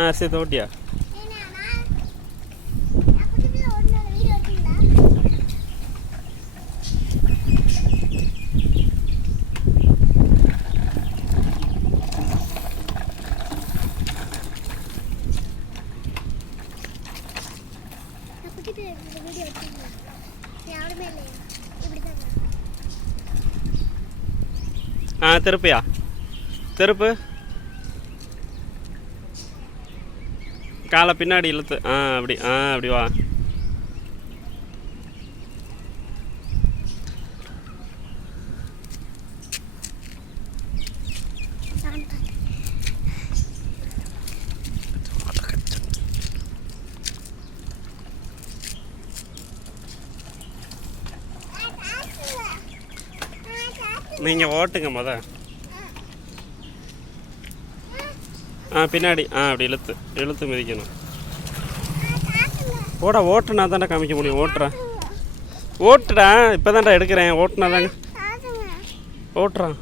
ஆ சரி தோட்டியா ஆ திருப்பியா திருப்பு காலை பின்னாடி இழுத்து அப்படி வா நீங்கள் ஓட்டுங்க பின்னாடி அப்படி இழுத்து மிதிக்கணும். ஓட்டுனா தான்டா காமிக்க முடியும். ஓட்டுடா இப்போ தான்டா எடுக்கிறேன். ஓட்டுனா தாங்க ஓட்டுறான்.